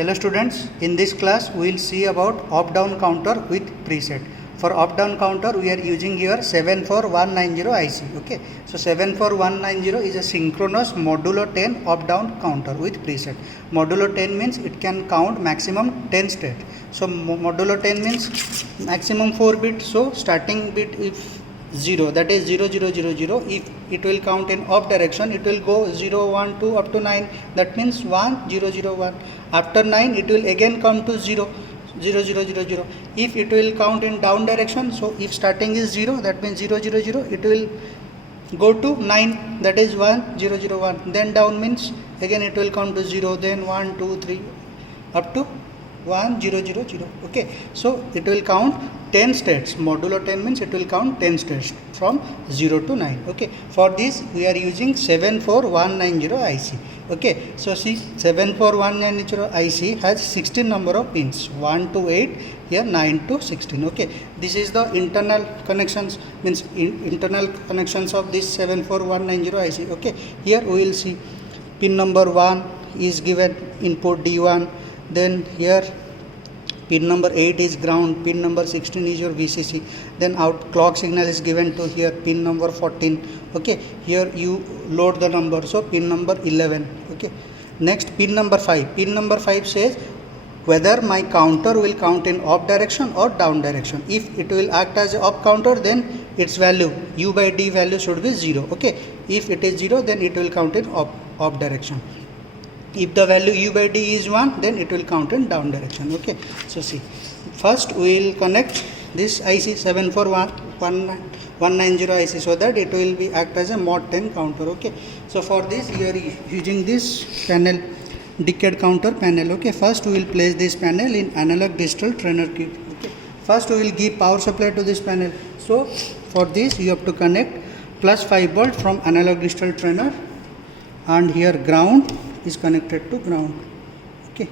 Hello students, in this class we will see about up-down counter with preset. For up-down counter we are using here 74190 IC. Okay, so 74190 is a synchronous modulo 10 up-down counter with preset. Modulo 10 means it can count maximum 10 states. So modulo 10 means maximum 4 bits. So starting bit if 0, that is 0 0 0 0. If it will count in up direction, it will go 0 1 2 up to 9, that means 1 0 0 1. After 9 it will again come to 0 0 0 0 0. If it will count in down direction, so if starting is 0, that means 0 0 0, it will go to 9, that is 1 0 0 1. Then down means again it will come to 0, then 1 2 3 up to 1 0 0 0. Okay, so it will count 10 states. Modulo 10 means it will count 10 states from 0 to 9. Okay, for this we are using 74190 IC. Okay, so see, 74190 IC has 16 number of pins, 1 to 8, here 9 to 16. Okay, this is the internal connections, means internal connections of this 74190 IC. Okay, here we will see pin number 1 is given input D1. Then here pin number 8 is ground, pin number 16 is your VCC, then out clock signal is given to here pin number 14. Okay, here you load the number, so pin number 11. Okay, next pin number 5. Pin number 5 says whether my counter will count in up direction or down direction. If it will act as a up counter, then its value U by D value should be 0. Okay, if it is 0, then it will count in up direction. If the value U by D is 1, then it will count in down direction. Okay, so see, first we will connect this IC 74190 IC so that it will be act as a mod 10 counter. Okay, so for this we are using this panel, decade counter panel. Okay, first we will place this panel in analog digital trainer kit. Okay, first we will give power supply to this panel. So for this you have to connect plus 5 volt from analog digital trainer, and here ground is connected to ground. Okay,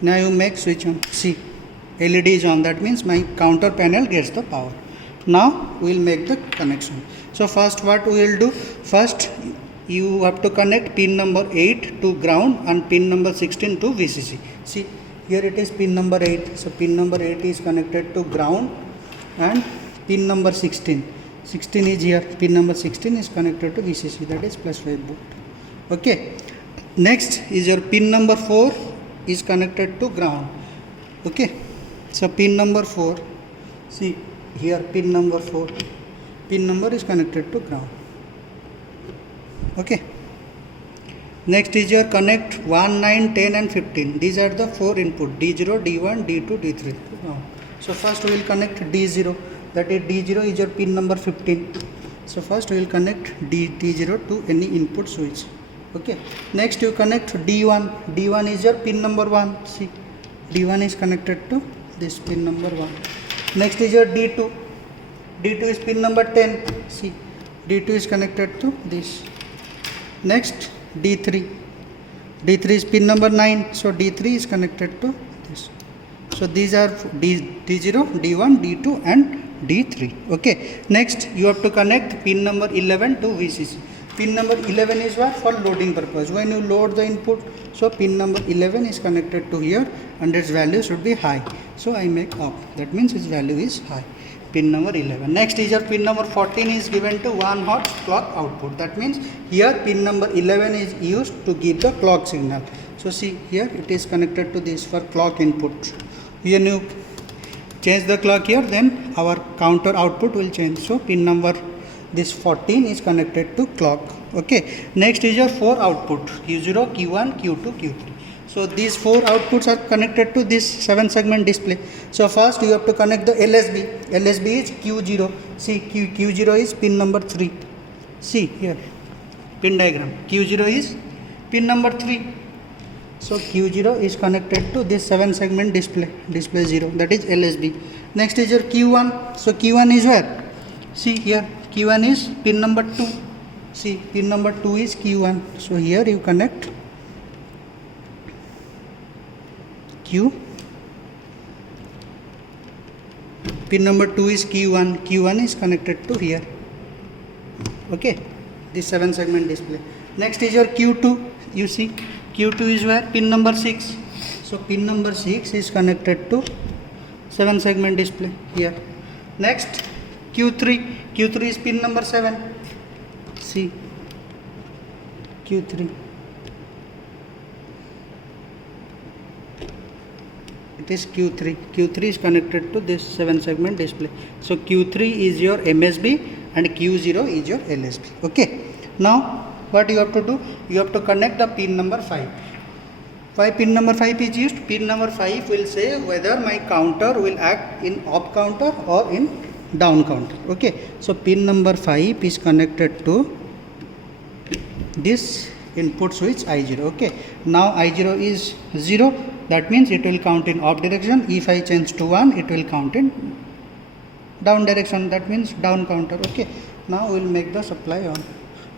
now you make switch on. See, LED is on, that means my counter panel gets the power. Now we will make the connection. So first what we will do, first you have to connect pin number 8 to ground and pin number 16 to VCC. See, here it is pin number 8, so pin number 8 is connected to ground, and pin number 16 is here, pin number 16 is connected to VCC, that is plus 5 volt. Okay, next is your pin number 4 is connected to ground. Okay, so pin number 4, see here pin number 4, pin number is connected to ground. Okay, next is your connect 1 9 10 and 15. These are the 4 input, D0 D1 D2 D3. So first we will connect D0, that is D0 is your pin number 15. So first we will connect D0 to any input switch. Okay, next you connect D1. D1 is your pin number 1. See, D1 is connected to this pin number 1. Next is your D2. D2 is pin number 10. See, D2 is connected to this. Next D3. D3 is pin number 9. So D3 is connected to this. So these are D0, D1, D2 and D3. Okay, next you have to connect pin number 11 to VCC. Pin number 11 is what? For loading purpose. When you load the input, so pin number 11 is connected to here and its value should be high. So I make up, that means its value is high. Pin number 11. Next is your pin number 14 is given to 1 hot clock output. That means here pin number 11 is used to give the clock signal. So see, here it is connected to this for clock input. Here you change the clock here, then our counter output will change. So pin number this 14 is connected to clock. Okay, next is your 4 output, Q0, Q1, Q2, Q3. So these 4 outputs are connected to this 7 segment display. So first you have to connect the LSB. LSB is Q0. See, Q0 is pin number 3. See here, pin diagram. Q0 is pin number 3. So Q0 is connected to this 7 segment display 0, that is LSB. Next is your Q1. So Q1 is where? See here, Q1 is pin number 2. See, pin number 2 is Q1. So here you connect Q. Pin number 2 is Q1. Q1 is connected to here. Okay, this 7 segment display. Next is your Q2. You see, Q2 is where? Pin number 6. So pin number 6 is connected to 7 segment display here. Next Q3 is pin number 7. See Q3, it is Q3 is connected to this 7 segment display. So Q3 is your MSB and Q0 is your LSB. Okay, now what you have to do, you have to connect the pin number 5. Why pin number 5 is used? Pin number 5 will say whether my counter will act in up counter or in down counter. Okay, so pin number 5 is connected to this input switch I0. Okay, now I0 is 0, that means it will count in up direction. If I change to 1, it will count in down direction, that means down counter. Okay, now we will make the supply on.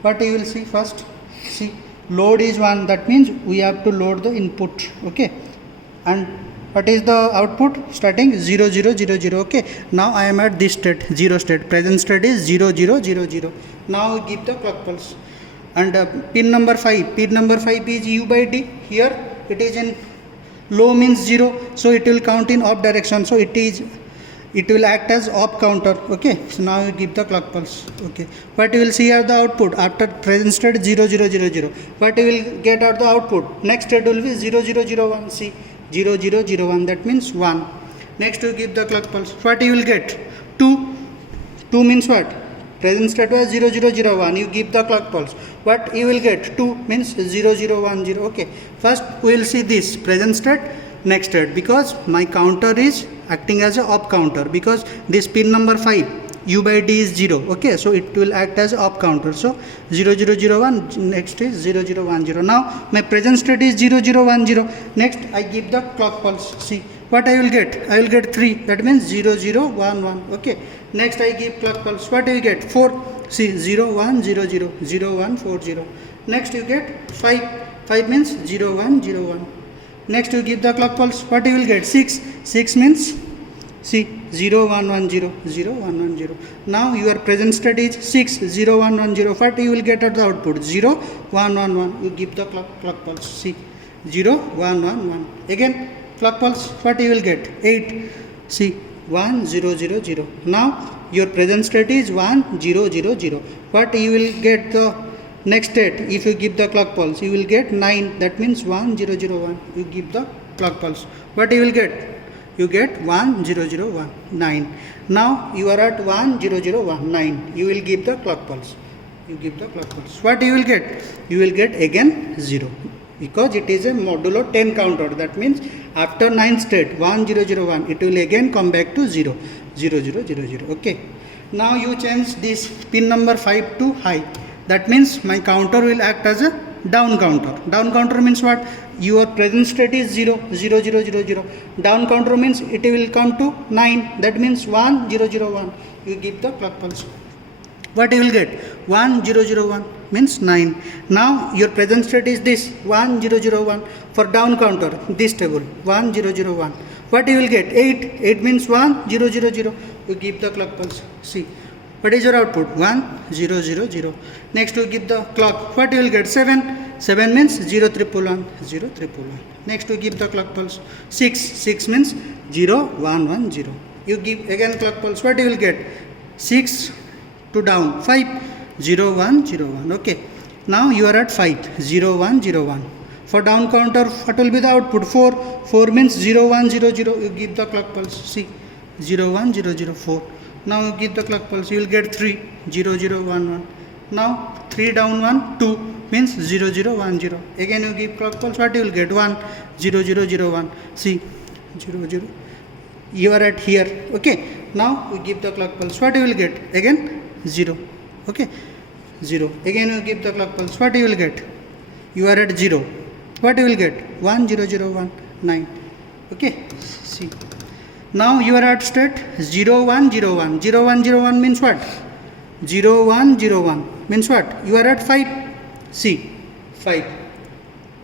What you will see first, see load is 1, that means we have to load the input. Okay, and what is the output? Starting 0 0 0 0. Okay, now I am at this state, 0 state. Present state is 0 0 0 0. Now we give the clock pulse. And pin number 5 is U by D. Here it is in low means 0, so it will count in up direction, so it will act as up counter. Okay, so now you give the clock pulse. Okay, what you will see are the output after present state 0 0 0 0. What you will get at the output, next state will be 0 0 0 1. See 0 0 0 1, that means 1. Next you give the clock pulse. What you will get? 2 means what? Present state was 0 0 0 1. You give the clock pulse. What you will get? 2 means 0 0 1 0. Okay, first we will see this present state, next state, because my counter is acting as a up counter, because this pin number 5 U by D is 0. Okay, so it will act as up counter. So 0 0 0 1, next is 0 0 1 0. Now my present state is 0 0 1 0. Next I give the clock pulse. See what I will get? I will get 3, that means 0 0 1 1. Okay, next I give clock pulse. What do you get? 4. See 0 1 0 0 0 1 4 0. Next you get 5 means 0 1 0 1. Next you give the clock pulse. What you will get? 6 means see 0 1 1 0 0 1 1 0. Now your present state is 6 0 1 1 0. What you will get at the output? 0 1 1 1. You give the clock pulse. See 0 1 1 1. Again clock pulse. What you will get? 8. See 1 0 0 0. Now your present state is 1 0 0 0. What you will get the next state? If you give the clock pulse, you will get 9, that means 1 0 0 1. You give the clock pulse. What you will get? You get 1 0 0 1 9. Now you are at 1 0 0 1 9. You will give the clock pulse. You give the clock pulse. What you will get? You will get again 0, because it is a modulo 10 counter. That means after 9 state 1 0 0 1, it will again come back to 0 0 0 0 0. Okay, now you change this pin number 5 to high. That means my counter will act as a down counter. Down counter means what? Your present state is 0 0 0 0 0. Down counter means it will come to 9. That means 1 0 0 1. You give the clock pulse. What you will get? 1 0 0 1 means 9. Now your present state is this 1 0 0 1. For down counter, this table 1 0 0 1. What you will get? 8 means 1 0 0 0. You give the clock pulse. See what is your output? 1 0 0 0. Next you give the clock. What you will get? 7 means 0 triple 1 0 triple 1. Next you give the clock pulse. 6 means 0 1 1 0. You give again clock pulse. What you will get? 6 to down 5 0 1 0 1. Okay, now you are at 5 0 1 0 1. For down counter, what will be the output? 4 means 0 1 0 0. You give the clock pulse. See 0 1 0 0 4. Now you give the clock pulse. You will get 3 0 0 1 1. Now 3 down 1 2 means 0 0 1 0. Again you give clock pulse. What you will get? 1 0 0 0 1. See 0 0. You are at here. Okay, now we give the clock pulse. What you will get? Again 0. Okay, 0. Again you give the clock pulse. What you will get? You are at 0. What you will get? 1 0 0 1 9. Okay, see. Now you are at state 0 1 0 1. 0 1 0 1 means what? 0 1 0 1 means what? You are at 5. See 5.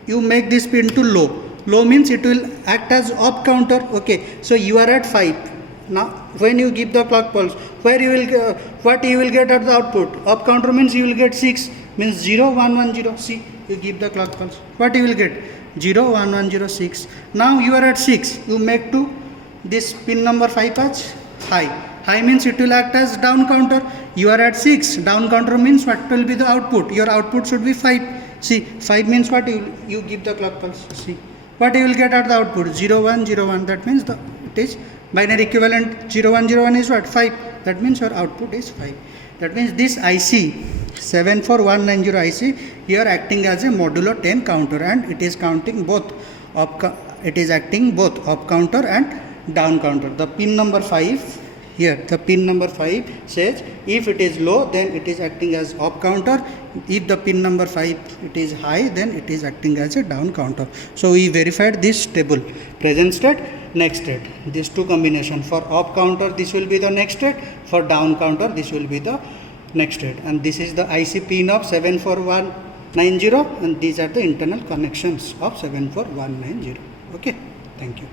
You make this pin to low. Low means it will act as up counter. Okay, so you are at 5. Now when you give the clock pulse, where you will what you will get at the output? Up counter means you will get 6, means 0 1 1 0. See, you give the clock pulse. What you will get? 0 1 1 0 6. Now you are at 6, you make to this pin number 5 as high. High means it will act as down counter. You are at 6, down counter means what will be the output? Your output should be 5. See, 5 means what? You give the clock pulse. See, what you will get at the output? 0 1 0 1. That means it is binary equivalent. 0 1 0 1 is what? 5. That means your output is 5. That means this IC 74190 IC here acting as a modulo 10 counter, and it is counting both it is acting both up counter and down counter. The pin number 5 here, the pin number 5 says if it is low then it is acting as up counter, if the pin number 5 it is high then it is acting as a down counter. So we verified this table, present state, next state, these two combination. For up counter this will be the next state, for down counter this will be the next state, and this is the IC pin of 74190, and these are the internal connections of 74190. Okay, thank you.